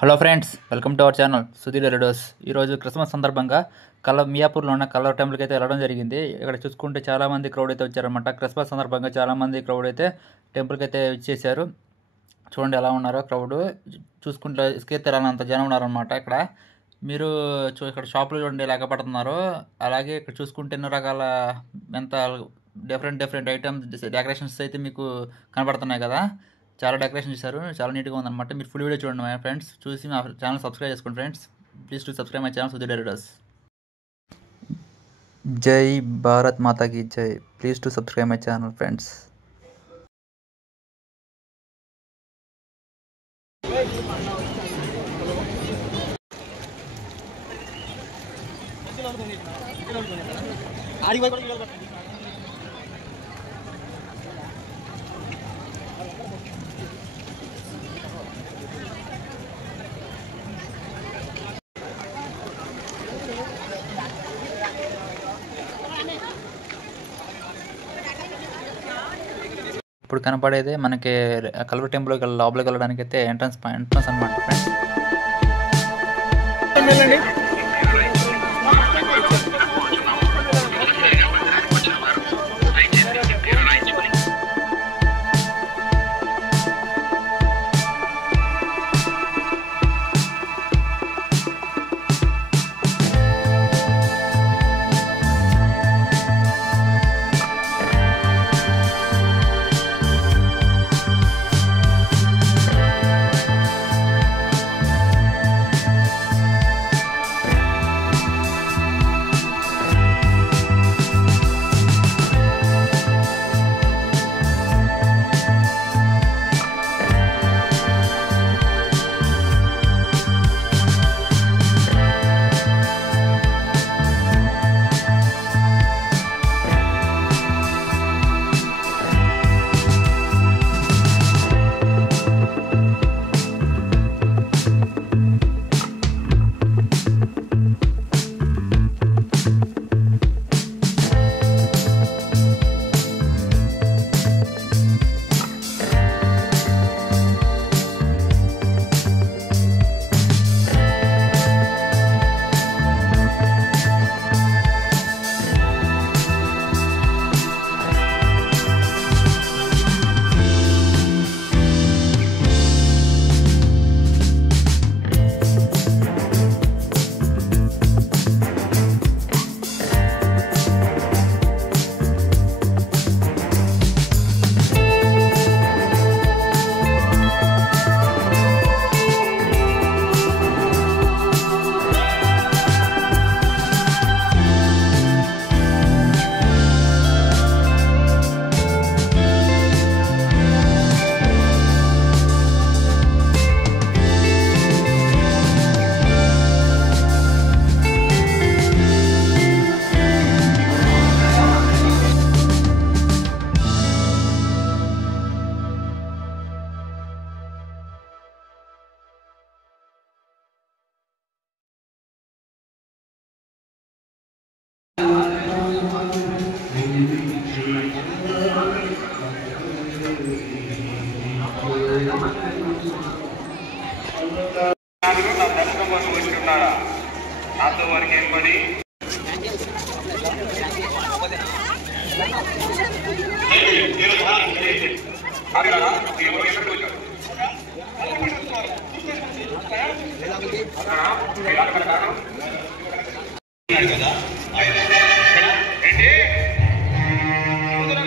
Hello friends, welcome to our channel Sudheer రెడోస్. ఈరోజు Christmas సందర్భంగా మియాపూర్లో ఉన్న కలర్ టెంపుల్కి అయితే వెళ్ళడం జరిగింది. ఇక్కడ చూసుకుంటే చాలామంది క్రౌడ్ అయితే వచ్చారనమాట. క్రిస్మస్ సందర్భంగా చాలామంది క్రౌడ్ అయితే టెంపుల్కి అయితే ఇచ్చేసారు. చూడండి ఎలా ఉన్నారో క్రౌడ్. చూసుకుంటే ఇసుకైతే రానంత జనం ఉన్నారనమాట. ఇక్కడ మీరు ఇక్కడ షాపులు చూడండి లేకపోతున్నారు. అలాగే ఇక్కడ చూసుకుంటే ఎన్నో రకాల ఎంత డిఫరెంట్ ఐటమ్స్ డెకరేషన్స్ అయితే మీకు కనబడుతున్నాయి కదా. చాలా డెకరేషన్ చేశారు, చాలా నీట్గా ఉందన్నమాట. మీరు ఫుల్ వీడియో చూడండి మై ఫ్రెండ్స్. చూసి మా ఛానల్ సబ్స్క్రైబ్ చేసుకోండి friends. Please to subscribe my channel Sudheer రెడోస్. జై భారత్ మాతాకి జై. Please to subscribe my channel friends. ఇప్పుడు కనపడేదే మనకి కల్వర్ టెంపుల్కి లోపలికి వెళ్ళడానికి అయితే ఎంట్రన్స్ అనమాట ఫ్రెండ్స్. నాతో వారికి ఏం పని?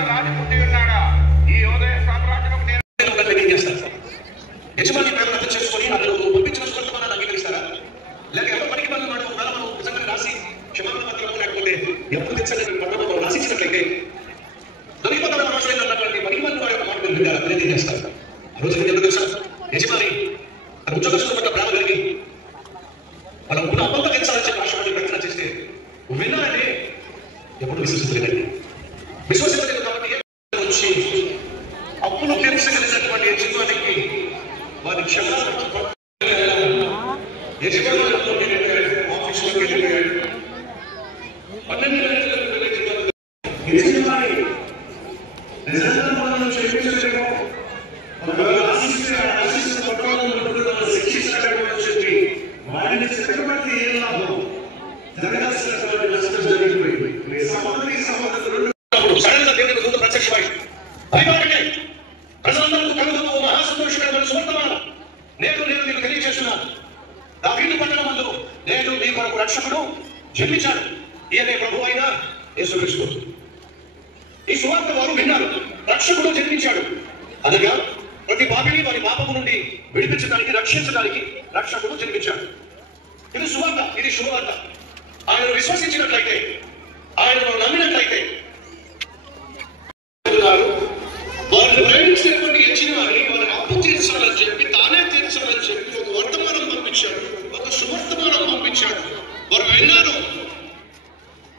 రాజు పుట్టి ఉన్నాడా? ఈ యోదయ సామ్రాజ్యం యజమాని పేరు రద్దు చేసుకొని అందులో పంపించిన స్వస్థమానాన్ని అంగీకరిస్తారా? లేక ఎవరు పనికి మనం నిజంగా రాసి క్షమాపణ పత్రం లేకపోతే ఎప్పుడు తెచ్చని పట్టణంలో రాసిచ్చినట్లయితే దొరికిపోతాడు అవసరం అన్నటువంటి పనికి మన వారి మాట వింటారు, అదే చేస్తారు. ఆ రోజు ఎందుకు తెలుసా? యజమాని తన ఉద్యోగస్తుల పట్ల ప్రేమ కలిగి వాళ్ళ ఉన్న అబ్బంతా తెలుసాలని చెప్పి ఆశపడి ప్రయత్నం చేస్తే విన్నారని ఎప్పుడు విశ్వసించలేదండి. విశ్వసించలేదు కాబట్టి వచ్చి అప్పులు తీర్చగలిగినటువంటి యజమానికి వారి క్షమాపణ యజమాని ఆఫీసులోకి వెళ్ళిపోయాడు. 12 యజమాని నిజంగా మనం చెప్పించలేమో, ఒకవేళ ఆశిస్తే పట్టణంలో శిక్షించడానికి తెలియజేస్తున్నాను. దావీదు పట్టణమందు నేను మీ కొరకు రక్షకుడు జన్మించాడు, ఈయనే ప్రభు అయిన యేసుక్రీస్తు. ఈ సువార్త వారు విన్నారు. రక్షకుడు జన్మించాడు అనగా ప్రతి పాపిని వారి పాపము నుండి విడిపించడానికి, రక్షించడానికి రక్షకుడు జన్మించాడు. ఇది సువార్త, ఇది శుభవార్త. ఆయనను విశ్వసించినట్లయితే, ఆయనను నమ్మినట్లయితే వారిని ప్రేమించినటువంటి ఇచ్చిన వారిని వారిని అప్పు తీర్చాలని చెప్పి, తానే తీర్చాలని చెప్పి ఒక వర్తమానం పంపించాడు, ఒక సువర్తమానం పంపించాడు. వారు విన్నారు,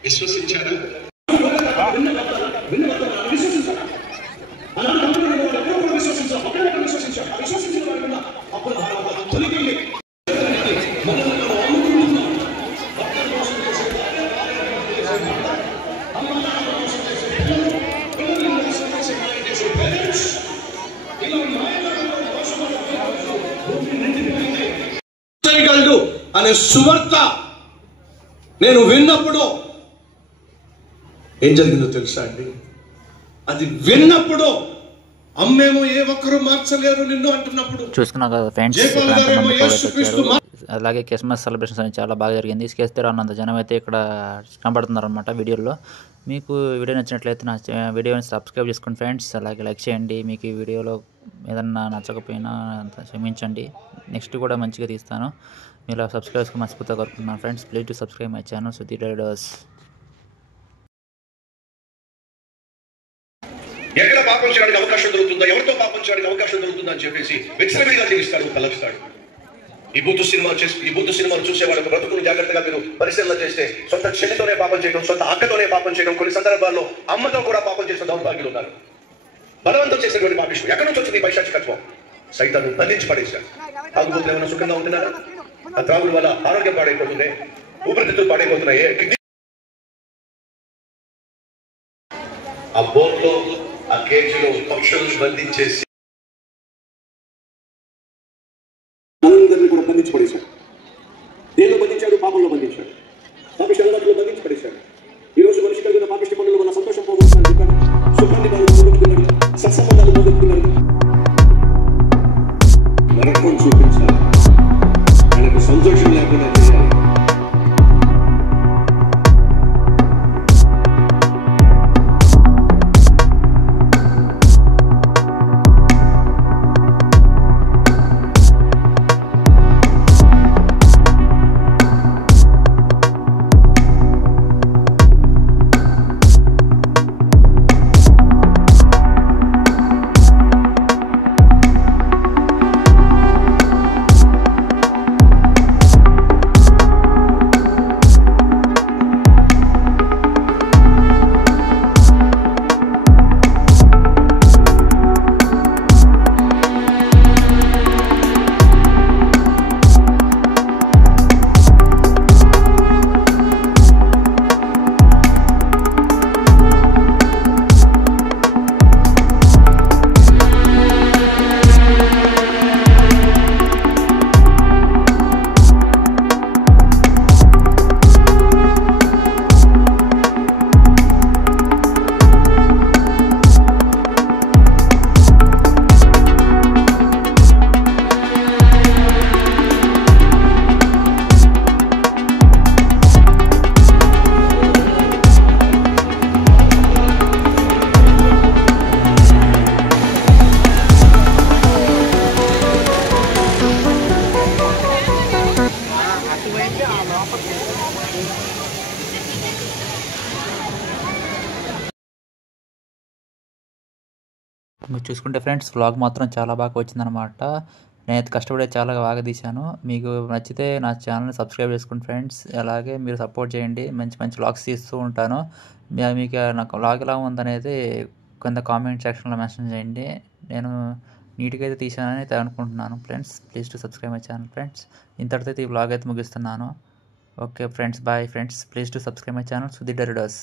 విశ్వసించారా? అనే సువార్త నేను విన్నప్పుడు ఏం జరిగిందో తెలుసా అండి? అది విన్నప్పుడు అమ్మేమో ఏ ఒక్కరు మార్చలేరు నిన్ను అంటున్నప్పుడు చూసుకున్నాం కదా ఫ్రెండ్స్, అలాగే క్రిస్మస్ సెలబ్రేషన్స్ అనేది చాలా బాగా జరిగింది. ఇసుకేస్తే అన్నంత జనం అయితే ఇక్కడ కనబడుతున్నారు అనమాట వీడియోలో. మీకు వీడియో నచ్చినట్లయితే నా వీడియోని సబ్స్క్రైబ్ చేసుకోండి ఫ్రెండ్స్. అలాగే లైక్ చేయండి. మీకు ఈ వీడియోలో ఏదన్నా నచ్చకపోయినా క్షమించండి, నెక్స్ట్ కూడా మంచిగా తీస్తాను. మీరు సబ్స్క్రైబ్ చేసుకుని మర్చిపోతా కోరుకుంటున్నాను friends. Please to subscribe my channel Sudheer riders. ఎక్కడ పాపం చేయడానికి అవకాశం దొరుకుతుందా, ఎవరితో పాపం చేయడానికి అవకాశం దొరుకుతుందా అని చెప్పేసి విచ్చలవిడిగా జీవిస్తాడు, కలస్తాడు. ఈ బూతు సినిమాలు చూసే వాళ్ళకు బ్రతుకులు జాగ్రత్తగా మీరు పరిశీలన చేస్తే సొంత చెల్లితోనే పాపం చేయడం, సొంత అక్కతోనే పాపం చేయడం, కొన్ని సందర్భాల్లో అమ్మతో కూడా పాపం చేసిన దౌర్భాగ్యులు ఉన్నారు. బలవంతం చేసేటువంటి పాపిష్యం. ఎక్కడి నుంచి వచ్చింది పైశాచికత్వం? సైతాను బంధించి పడేశాడు. తాగుబోతులు ఏమైనా సుఖంగా ఉంటున్నారా? ఆ త్రాగుల వల్ల ఆరోగ్యం పాడైపోతుంది, ఊపిరితిత్తులు పాడైపోతున్నాయి. ఆ బోట్లో, ఆ కేజీలో పక్షులను బంధించేసి అందరినీ కూడా బంధించి పడేశాడు. దేనిలో బంధించాడు? పాపంలో బంధించాడు, పాపిష్టి అలవాట్లో బంధించి పడేశాడు. ఈ రోజు మనిషి కలిగిన పాపిష్టి పనుల వల్ల సంతోషం పోగొట్టుకున్నాడు, చెప్పాడు. సుఖాన్ని పోగొట్టుకున్నాడు, సత్సంబంధాలు పోగొట్టుకున్నాడు. నరకం చూపించాలి, ఆయనకు సంతోషం లేకుండా చేయాలి. మీరు చూసుకుంటే ఫ్రెండ్స్ వ్లాగ్ మాత్రం చాలా బాగా వచ్చిందనమాట. నేనైతే కష్టపడే చాలా బాగా తీశాను. మీకు నచ్చితే నా ఛానల్ని సబ్స్క్రైబ్ చేసుకోండి ఫ్రెండ్స్. అలాగే మీరు సపోర్ట్ చేయండి, మంచి మంచి వ్లాగ్స్ తీస్తూ ఉంటాను. మీకు నాకు వ్లాగ్ ఎలా ఉందనేది కింద కామెంట్ సెక్షన్లో మెన్షన్ చేయండి. నేను నీట్గా అయితే తీశానని అయితే అనుకుంటున్నాను friends. Please to subscribe my channel friends. ఇంతటితో ఈ వ్లాగ్ అయితే ముగిస్తున్నాను. Okay friends, bye friends. Please to subscribe my channel Sudheer riders.